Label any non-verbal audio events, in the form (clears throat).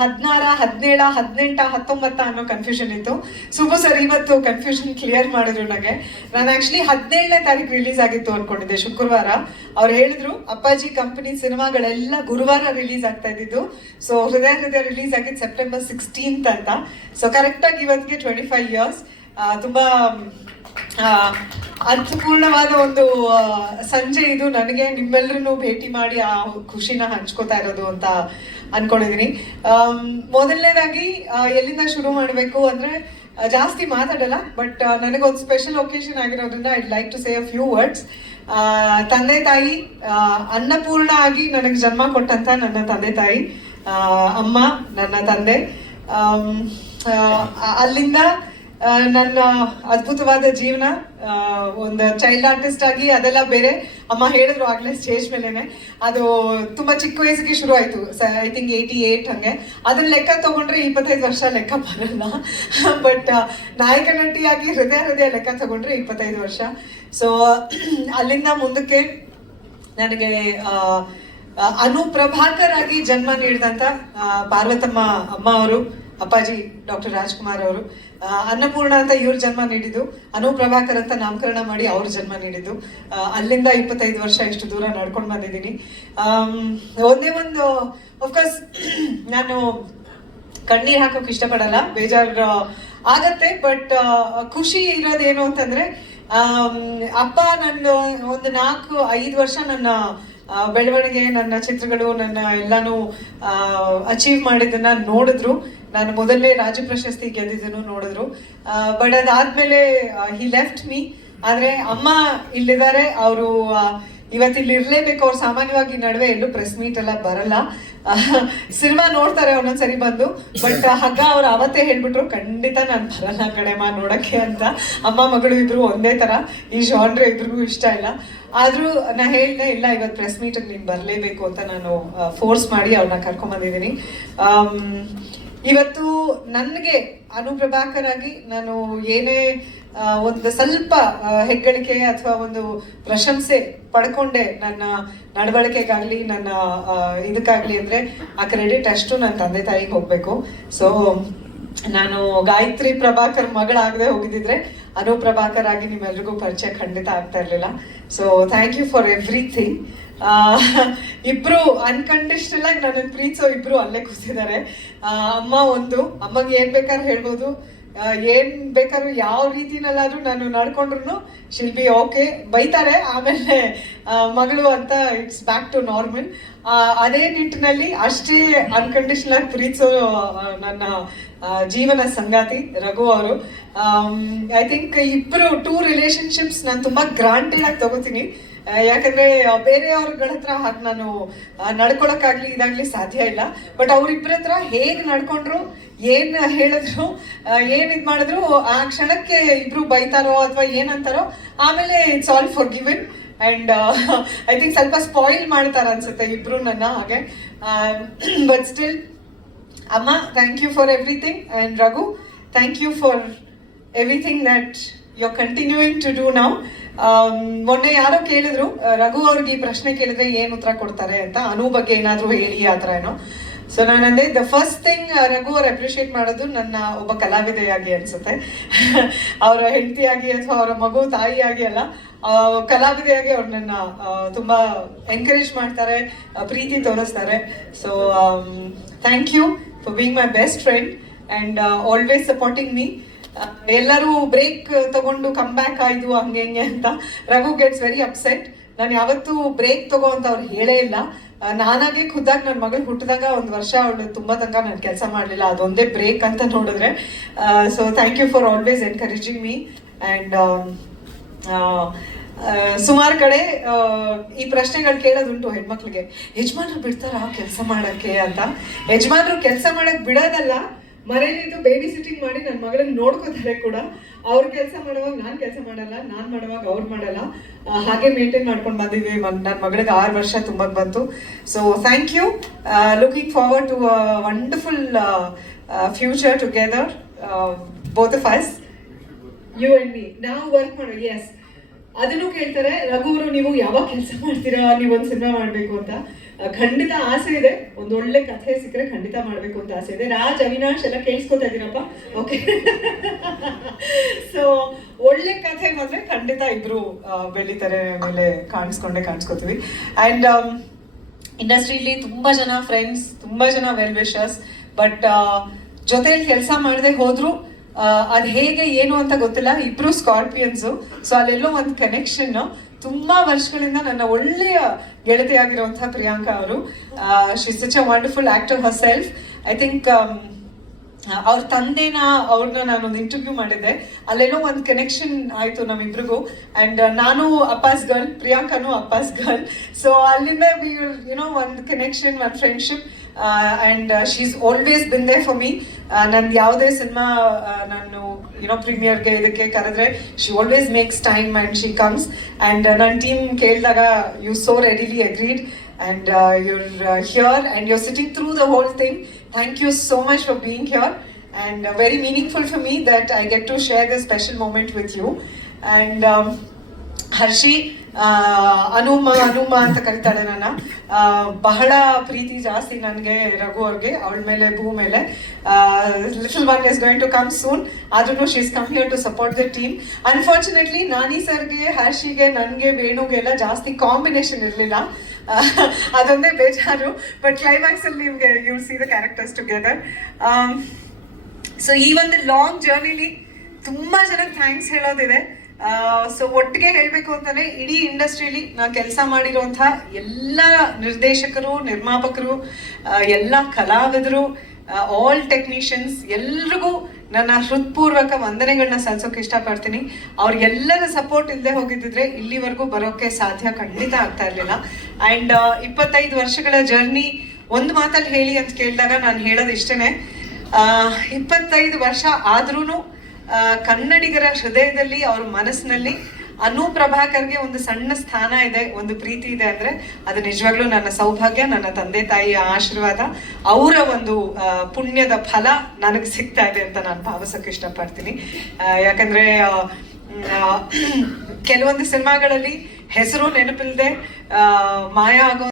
ಹದಿನಾರ, ಹದಿನೇಳ, ಹದಿನೆಂಟ, ಹತ್ತೊಂಬತ್ತ ಅನ್ನೋ ಕನ್ಫ್ಯೂಷನ್ ಇತ್ತು. ಸುಬು ಸರ್ ಇವತ್ತು ಕನ್ಫ್ಯೂಷನ್ ಕ್ಲಿಯರ್ ಮಾಡಿದ್ರು ನನಗೆ ನಾನು ಆಕ್ಚುಲಿ ಹದಿನೇಳನೇ ತಾರೀಕು ರಿಲೀಸ್ ಆಗಿತ್ತು ಅನ್ಕೊಂಡಿದ್ದೆ, ಶುಕ್ರವಾರ. ಅವ್ರು ಹೇಳಿದ್ರು, ಅಪ್ಪಾಜಿ ಕಂಪನಿ ಸಿನಿಮಾಗಳೆಲ್ಲ ಗುರುವಾರ ರಿಲೀಸ್ ಆಗ್ತಾ ಇದ್ದಿದ್ದು. ಸೊ ಹೃದಯ ಹೃದಯ ರಿಲೀಸ್ ಆಗಿದ್ದು ಸೆಪ್ಟೆಂಬರ್ ಸಿಕ್ಸ್ಟೀನ್ತ್ ಅಂತ. ಸೊ ಕರೆಕ್ಟಾಗಿ ಇವತ್ತಿಗೆ ಟ್ವೆಂಟಿ ಫೈವ್ ಇಯರ್ಸ್ ತುಂಬಾ ಅರ್ಥಪೂರ್ಣವಾದ ಒಂದು ಸಂಜೆ ಇದು. ನನಗೆ ನಿಮ್ಮೆಲ್ಲರನ್ನು ಭೇಟಿ ಮಾಡಿ ಆ ಖುಷಿನ ಹಂಚ್ಕೋತಾ ಇರೋದು ಅಂತ ಅನ್ಕೊಂಡಿದ್ದೀನಿ. ಮೊದಲ್ನೇದಾಗಿ ಎಲ್ಲಿಂದ ಶುರು ಮಾಡಬೇಕು ಅಂದ್ರೆ ಜಾಸ್ತಿ ಮಾತಾಡಲ್ಲ, ಬಟ್ ನನಗೊಂದು ಸ್ಪೆಷಲ್ ಒಕೇಶನ್ ಆಗಿರೋದ್ರಿಂದ I'd like to say a few words ತಂದೆ ತಾಯಿ ಅನ್ನಪೂರ್ಣ ಆಗಿ ನನಗೆ ಜನ್ಮ ಕೊಟ್ಟಂತ ನನ್ನ ತಂದೆ ತಾಯಿ ಅಮ್ಮ, ನನ್ನ ತಂದೆ. ಅಲ್ಲಿಂದ ನನ್ನ ಅದ್ಭುತವಾದ ಜೀವನ ಒಂದು ಚೈಲ್ಡ್ ಆರ್ಟಿಸ್ಟ್ ಆಗಿ ಅದೆಲ್ಲ ಬೇರೆ ಅಮ್ಮ ಹೇಳಿದ್ರು ಆಗಲೇ ಸ್ಟೇಜ್ ಮೇಲೆನೆ. ಅದು ತುಂಬಾ ಚಿಕ್ಕ ವಯಸ್ಸಿಗೆ ಶುರು ಆಯ್ತು ಐ ಥಿಂಕ್ ಏಯ್ಟಿ ಏಟ್ ಹಂಗೆ. ಅದನ್ನ ಲೆಕ್ಕ ತಗೊಂಡ್ರೆ ಇಪ್ಪತ್ತೈದು ವರ್ಷ ಲೆಕ್ಕ ಬರಲ್ಲ. ಬಟ್ ನಾಯಕ ನಟಿಯಾಗಿ ಹೃದಯ ಹೃದಯ ಲೆಕ್ಕ ತಗೊಂಡ್ರೆ ಇಪ್ಪತ್ತೈದು ವರ್ಷ. ಸೊ ಅಲ್ಲಿಂದ ಮುಂದಕ್ಕೆ ನನಗೆ ಆ, ಆ, ಅನು ಪ್ರಭಾಕರ್ ಆಗಿ ಜನ್ಮ ನೀಡಿದಂತ ಪಾರ್ವತಮ್ಮ ಅಮ್ಮ ಅವರು ಅಪ್ಪಾಜಿ, ಡಾಕ್ಟರ್ ರಾಜ್ಕುಮಾರ್ ಅವರು. ಅನ್ನಪೂರ್ಣ ಅಂತ ಇವ್ರ ಜನ್ಮ ನೀಡಿದ್ದು. ಅನು ಪ್ರಭಾಕರ್ ಅಂತ ನಾಮಕರಣ ಮಾಡಿ ಅವ್ರ ಜನ್ಮ ನೀಡಿದ್ದು. ಅಲ್ಲಿಂದ ಇಪ್ಪತ್ತೈದು ವರ್ಷ ಇಷ್ಟು ದೂರ ನಡ್ಕೊಂಡು ಬಂದಿದ್ದೀನಿ. ಒಂದೇ ಒಂದು ಅಫ್ಕೋರ್ಸ್ (clears throat) ನಾನು ಕಣ್ಣೀರು ಹಾಕೋಕೆ ಇಷ್ಟಪಡಲ್ಲ, ಬೇಜಾರು ಆಗತ್ತೆ ಬಟ್ ಖುಷಿ ಇರೋದೇನು ಅಂತಂದ್ರೆ ಅಪ್ಪ ನನ್ನ ಒಂದು ನಾಲ್ಕು, ಐದು ವರ್ಷ ನನ್ನ ಬೆಳವಣಿಗೆ, ನನ್ನ ಚಿತ್ರಗಳು, ನನ್ನ ಎಲ್ಲಾನು ಅಚೀವ್ ಮಾಡಿದ್ದನ್ನ ನೋಡಿದ್ರು. ನಾನು ಮೊದಲನೇ ರಾಜ್ಯ ಪ್ರಶಸ್ತಿ ಗೆದ್ದಿದ್ದನ್ನು ನೋಡಿದ್ರು. ಬಟ್ ಅದಾದ್ಮೇಲೆ ಹಿ ಲೆಫ್ಟ್ ಮೀ ಆದ್ರೆ ಅಮ್ಮ ಇಲ್ಲಿದ್ದಾರೆ ಅವರು ಇವತ್ತಿಲ್ಲಿ ಇರಲೇಬೇಕು ಅವ್ರು ಸಾಮಾನ್ಯವಾಗಿ ನಡುವೆ ಎಲ್ಲೂ ಪ್ರೆಸ್ ಮೀಟ್ ಎಲ್ಲ ಬರಲ್ಲ. ಸಿನಿಮಾ ನೋಡ್ತಾರೆ ಒಂದೊಂದ್ಸರಿ ಬಂದು. ಬಟ್ ಹಗ್ಗ ಅವ್ರು ಅವತ್ತೇ ಹೇಳ್ಬಿಟ್ರು ಖಂಡಿತ ನಾನು ಬರಲ್ಲ ಕಡೆಮ ನೋಡಕ್ಕೆ ಅಂತ. ಅಮ್ಮ ಮಗಳು ಇದ್ರು ಒಂದೇ ತರ ಈ ಜಾನ್ರೆ ಇದ್ರು ಇಷ್ಟ ಇಲ್ಲ. ಆದ್ರೂ ನಾ ಹೇಳಿದೆ ಇಲ್ಲ ಇವತ್ತು ಪ್ರೆಸ್ ಮೀಟಿಗೆ ನೀನು ಬರಲೇಬೇಕು ಅಂತ ನಾನು ಫೋರ್ಸ್ ಮಾಡಿ ಅವ್ರನ್ನ ಕರ್ಕೊಂಡ್ ಬಂದಿದ್ದೀನಿ. ಆಮ್, ಇವತ್ತು ನನಗೆ ಅನುಪ್ರಭಾಕರ್ ಆಗಿ ನಾನು ಏನೇ ಒಂದು ಸ್ವಲ್ಪ ಹೆಗ್ಗಳಿಕೆ ಅಥವಾ ಒಂದು ಪ್ರಶಂಸೆ ಪಡ್ಕೊಂಡೆ ನನ್ನ ನಡವಳಿಕೆಗಾಗ್ಲಿ, ನನ್ನ ಇದಕ್ಕಾಗ್ಲಿ ಅಂದ್ರೆ ಆ ಕ್ರೆಡಿಟ್ ಅಷ್ಟು ನನ್ನ ತಂದೆ ತಾಯಿಗೆ ಹೋಗ್ಬೇಕು. ಸೊ ನಾನು ಗಾಯತ್ರಿ ಪ್ರಭಾಕರ್ ಮಗಳಾಗದೆ ಹೋಗಿದ್ದಿದ್ರೆ ಅನು ಪ್ರಭಾಕರ್ ಆಗಿ ನಿಮ್ಮೆಲ್ರಿಗೂ ಪರಿಚಯ ಖಂಡಿತ ಆಗ್ತಾ ಇರ್ಲಿಲ್ಲ. So thank you for everything ಇಬ್ರು ಅನ್ಕಂಡೀಷನಲ್ ಆಗಿ ನನ್ನ ಪ್ರೀತಿಸೋ ಇಬ್ರು ಅಲ್ಲೇ ಕೂತಿದ್ದಾರೆ. ಅಮ್ಮ ಒಂದು, ಅಮ್ಮಗೆ ಏನ್ ಬೇಕಾದ್ರೆ ಹೇಳ್ಬೋದು. ಏನ್ ಬೇಕಾದ್ರೂ ಯಾವ ರೀತಿನಲ್ಲಾದ್ರೂ ನಾನು ನಡ್ಕೊಂಡ್ರು ಶಿಲ್ ಬಿ ಓಕೆ ಬೈತಾರೆ. ಆಮೇಲೆ ಮಗಳು ಅಂತ ಇಟ್ಸ್ ಬ್ಯಾಕ್ ಟು ನಾರ್ಮಲ್ ಅದೇ ನಿಟ್ಟಿನಲ್ಲಿ ಅಷ್ಟೇ ಅನ್ಕಂಡೀಷನಲ್ ಆಗಿ ಪ್ರೀತಿಸೋ ನನ್ನ ಜೀವನ ಸಂಗಾತಿ ರಘು ಅವರು. ಐ ಥಿಂಕ್ ಇಬ್ಬರು ಟೂ ರಿಲೇಶನ್ಶಿಪ್ಸ್ ನಾನು ತುಂಬಾ ಗ್ರಾಂಟೆಡ್ ಆಗಿ ತಗೋತೀನಿ. ಯಾಕಂದ್ರೆ ಬೇರೆಯವ್ರಗಳ ಹತ್ರ ಹಾಗೆ ನಾನು ನಡ್ಕೊಳಕ್ಕಾಗ್ಲಿ ಇದಾಗ್ಲಿ ಸಾಧ್ಯ ಇಲ್ಲ. ಬಟ್ ಅವ್ರಿಬ್ರ ಹತ್ರ ಹೇಗ್ ನಡ್ಕೊಂಡ್ರು, ಏನ್ ಹೇಳಿದ್ರು ಏನ್ ಇದ್ ಮಾಡಿದ್ರು, ಆ ಕ್ಷಣಕ್ಕೆ ಇಬ್ರು ಬೈತಾರೋ ಅಥವಾ ಏನಂತಾರೋ, ಆಮೇಲೆ it's all for given and I think ಸ್ವಲ್ಪ ಸ್ಪಾಯಿಲ್ ಮಾಡ್ತಾರ ಅನ್ಸುತ್ತೆ ಇಬ್ರು ನನ್ನ ಹಾಗೆ. ಬಟ್ ಸ್ಟಿಲ್ ಅಮ್ಮ thank you for everything and Raghu thank you for everything that you are continuing to do ನಾವು ಮೊನ್ನೆ ಯಾರೋ ಕೇಳಿದ್ರು ರಘು ಅವ್ರಿಗೆ ಈ ಪ್ರಶ್ನೆ ಕೇಳಿದ್ರೆ ಏನು ಉತ್ತರ ಕೊಡ್ತಾರೆ ಅಂತ, ಅನು ಬಗ್ಗೆ ಏನಾದರೂ ಹೇಳಿ ಆ ಥರ ಏನೋ. ಸೊ ನಾನು ಅಂದೆ ದ ಫಸ್ಟ್ ಥಿಂಗ್ ರಘು ಅವ್ರು ಅಪ್ರಿಷಿಯೇಟ್ ಮಾಡೋದು ನನ್ನ ಒಬ್ಬ ಕಲಾವಿದೆಯಾಗಿ ಅನ್ಸುತ್ತೆ. (laughs) ಅವರ ಹೆಂಡತಿಯಾಗಿ ಅಥವಾ ಅವರ ಮಗು, ತಾಯಿಯಾಗಿ ಅಲ್ಲ ಕಲಾವಿದೆಯಾಗಿ ಅವ್ರು ನನ್ನ ತುಂಬ ಎಂಕರೇಜ್ ಮಾಡ್ತಾರೆ ಪ್ರೀತಿ ತೋರಿಸ್ತಾರೆ. So thank you for being my best friend and always supporting me ಎಲ್ಲರೂ ಬ್ರೇಕ್ ತಗೊಂಡು ಕಮ್ ಬ್ಯಾಕ್ ಆಯ್ತು ಹಂಗೆ ಹಂಗೆ ಅಂತ. ರಘು ಗೆಟ್ಸ್ ವೆರಿ ಅಪ್ಸೆಟ್ ನಾನು ಯಾವತ್ತೂ ಬ್ರೇಕ್ ತಗೋ ಅಂತ ಅವ್ರು ಹೇಳೇ ಇಲ್ಲ. ನಾನಾಗೆ ಖುದ್ದಾಗಿ ನನ್ನ ಮಗಳು ಹುಟ್ಟಿದಾಗ ಒಂದು ವರ್ಷ ಅವಳು ತುಂಬ ತನಕ ನಾನು ಕೆಲಸ ಮಾಡಲಿಲ್ಲ. ಅದೊಂದೇ ಬ್ರೇಕ್ ಅಂತ ನೋಡಿದ್ರೆ. So thank you for always encouraging me and ಸುಮಾರು ಕಡೆ ಈ ಪ್ರಶ್ನೆಗಳು ಕೇಳೋದುಂಟು ಹೆಣ್ಮಕ್ಳಿಗೆ. ಯಜಮಾನ್ರು ಬಿಡ್ತಾರಾ ಕೆಲಸ ಮಾಡೋಕ್ಕೆ ಅಂತ? ಯಜಮಾನ್ರು ಕೆಲಸ ಮಾಡೋಕ್ಕೆ ಬಿಡೋದಲ್ಲ. ಮನೇಲಿ ಇದು ಬೇಬಿ ಸಿಟ್ಟಿಂಗ್ ಮಾಡಿ ನನ್ನ ಮಗಳನ್ನ ನೋಡ್ಕೋತಾರೆ ಕೂಡ. ಅವ್ರ ಕೆಲಸ ಮಾಡುವಾಗ ನಾನು ಕೆಲಸ ಮಾಡಲ್ಲ, ನಾನು ಮಾಡುವಾಗ ಅವ್ರು ಮಾಡಲ್ಲ. ಹಾಗೆ ಮೇಂಟೈನ್ ಮಾಡ್ಕೊಂಡು ಬಂದಿದ್ದೀವಿ ನನ್ನ ಮಗಳಿಗೆ ಆರು ವರ್ಷ ತುಂಬ ಬಂತು. So thank you looking forward to wonderful future together both of us you and me ನಾವು ವರ್ಕ್ ಮಾಡೋದು ಎಸ್ ಅದನ್ನು ಕೇಳ್ತಾರೆ, ರಘು ಅವರು, ನೀವು ಯಾವಾಗ ಕೆಲಸ ಮಾಡ್ತೀರಾ? ನೀವು ಒಂದು ಸಿನಿಮಾ ಮಾಡಬೇಕು ಅಂತ. ಖಂಡಿತ ಆಸೆ ಇದೆ. ಒಂದು ಒಳ್ಳೆ ಕಥೆ ಸಿಕ್ಕರೆ ಖಂಡಿತ ಮಾಡ್ಬೇಕು ಅಂತ ಆಸೆ ಇದೆ. ರಾಜ್, ಅವಿನಾಶ್ ಎಲ್ಲ ಕೇಳಿಸ್ಕೊತಾ ಇದ್ದೀರಪ್ಪ. ಓಕೆ ಸೊ ಒಳ್ಳೆ ಕಥೆ ಮಾತ್ರ ಖಂಡಿತ ಇಬ್ರು ಬೆಳಿತಾರೆ ಮೇಲೆ ಕಾಣಿಸ್ಕೊಂಡೆ ಕಾಣಿಸ್ಕೊತೀವಿ. ಅಂಡ್ ಇಂಡಸ್ಟ್ರಿಲಿ ತುಂಬಾ ಜನ ಫ್ರೆಂಡ್ಸ್ ತುಂಬಾ ಜನ ವೆಲ್ ಬಟ್ ಜೊತೆಯಲ್ಲಿ ಕೆಲಸ ಮಾಡದೆ ಹೋದ್ರು ಅದು ಹೇಗೆ, ಏನು ಅಂತ ಗೊತ್ತಿಲ್ಲ. ಇಬ್ರು ಸ್ಕಾರ್ಪಿಯನ್ಸು. ಸೊ ಅಲ್ಲೆಲ್ಲೋ ಒಂದು ಕನೆಕ್ಷನ್ ತುಂಬಾ ವರ್ಷಗಳಿಂದ ನನ್ನ ಒಳ್ಳೆಯ ಗೆಳತಿಯಾಗಿರುವಂತಹ ಪ್ರಿಯಾಂಕಾ ಅವರು. She such a wonderful actor herself I think ಅವ್ರ ತಂದೆನ, ಅವ್ರನ್ನ ನಾನೊಂದು ಇಂಟರ್ವ್ಯೂ ಮಾಡಿದ್ದೆ. ಅಲ್ಲೆಲ್ಲೋ ಒಂದು ಕನೆಕ್ಷನ್ ಆಯಿತು ನಮ್ಮಿಬ್ರಿಗೂ. ಅಂಡ್ ನಾನು ಅಪ್ಪಾಸ್ ಗರ್ಲ್, ಪ್ರಿಯಾಂಕಾನು ಅಪ್ಪಾಸ್ ಗರ್ಲ್. ಸೊ ಅಲ್ಲಿಂದ ಯುನೋ ಒಂದು ಕನೆಕ್ಷನ್ ಒಂದು friendship And she's always been there for me ನಂದು ಯಾವುದೇ ಸಿನಿಮಾ ನಾನು ಯುನೋ ಪ್ರೀಮಿಯರ್ಗೆ ಇದಕ್ಕೆ ಕರೆದ್ರೆ she always makes time and she comes and ನನ್ನ ಟೀಮ್ ಕೇಳಿದಾಗ you so readily agreed and uh, you're uh, here and you're sitting through the whole thing. Thank you so much for being here and uh, very meaningful for me that I get to share this special moment with you. And um, Harshi ah, Hanuma Hanuma ಅಂತ ಕರಿತಾಳೆ ನನ್ನ ಬಹಳ ಪ್ರೀತಿ ಜಾಸ್ತಿ ನನಗೆ ರಘು ಅವ್ರಿಗೆ ಅವಳ ಮೇಲೆ ಭೂ ಮೇಲೆ. Little one is going to come soon ಆದ್ರೂ she is come here to support the team unfortunately Nani ಸರ್ಗೆ ಹರ್ಷಿಗೆ ನನಗೆ ವೇಣುಗೆಲ್ಲ ಜಾಸ್ತಿ ಕಾಂಬಿನೇಷನ್ ಇರಲಿಲ್ಲ. ಅದೊಂದೇ ಬೇಜಾರು. ಬಟ್ ಕ್ಲೈಮ್ಯಾಕ್ಸ್ ಅಲ್ಲಿ ನಿಮ್ಗೆ you see the characters together so ಈ ಒಂದು ಲಾಂಗ್ ಜರ್ನಿಲಿ ತುಂಬಾ ಜನಕ್ಕೆ ಥ್ಯಾಂಕ್ಸ್ ಹೇಳೋದಿದೆ. ಸೊ ಒಟ್ಟಿಗೆ ಹೇಳಬೇಕು ಅಂತಾನೆ ಇಡೀ ಇಂಡಸ್ಟ್ರಿಲಿ ನಾ ಕೆಲಸ ಮಾಡಿರುವಂತಹ ಎಲ್ಲ ನಿರ್ದೇಶಕರು, ನಿರ್ಮಾಪಕರು ಎಲ್ಲ ಕಲಾವಿದರು ಆಲ್ ಟೆಕ್ನಿಷಿಯನ್ಸ್ ಎಲ್ರಿಗೂ ನನ್ನ ಹೃತ್ಪೂರ್ವಕ ವಂದನೆಗಳನ್ನ ಸಲ್ಸೋಕೆ ಇಷ್ಟಪಡ್ತೀನಿ. ಅವ್ರಿಗೆಲ್ಲರ ಸಪೋರ್ಟ್ ಇಲ್ಲದೆ ಹೋಗಿದ್ದಿದ್ರೆ ಇಲ್ಲಿವರೆಗೂ ಬರೋಕ್ಕೆ ಸಾಧ್ಯ ಖಂಡಿತ ಆಗ್ತಾ ಇರಲಿಲ್ಲ. ಆ್ಯಂಡ್ ಇಪ್ಪತ್ತೈದು ವರ್ಷಗಳ ಜರ್ನಿ ಒಂದು ಮಾತಲ್ಲಿ ಹೇಳಿ ಅಂತ ಕೇಳಿದಾಗ ನಾನು ಹೇಳೋದು ಇಷ್ಟೇ ಇಪ್ಪತ್ತೈದು ವರ್ಷ ಆದ್ರೂ ಕನ್ನಡಿಗರ ಹೃದಯದಲ್ಲಿ, ಅವ್ರ ಮನಸ್ಸಿನಲ್ಲಿ ಅನು ಪ್ರಭಾಕರ್ಗೆ ಒಂದು ಸಣ್ಣ ಸ್ಥಾನ ಇದೆ, ಒಂದು ಪ್ರೀತಿ ಇದೆ ಅಂದ್ರೆ ಅದು ನಿಜವಾಗ್ಲೂ ನನ್ನ ಸೌಭಾಗ್ಯ, ನನ್ನ ತಂದೆ ತಾಯಿಯ ಆಶೀರ್ವಾದ, ಅವರ ಒಂದು ಪುಣ್ಯದ ಫಲ ನನಗೆ ಸಿಗ್ತಾ ಇದೆ ಅಂತ ನಾನು ಭಾವಿಸೋಕೆ ಇಷ್ಟಪಡ್ತೀನಿ. ಯಾಕಂದ್ರೆ (clears throat) ಕೆಲವೊಂದು ಸಿನಿಮಾಗಳಲ್ಲಿ ಹೆಸರು ನೆನಪಿಲ್ಲದೆ ಮಾಯ ಆಗೋ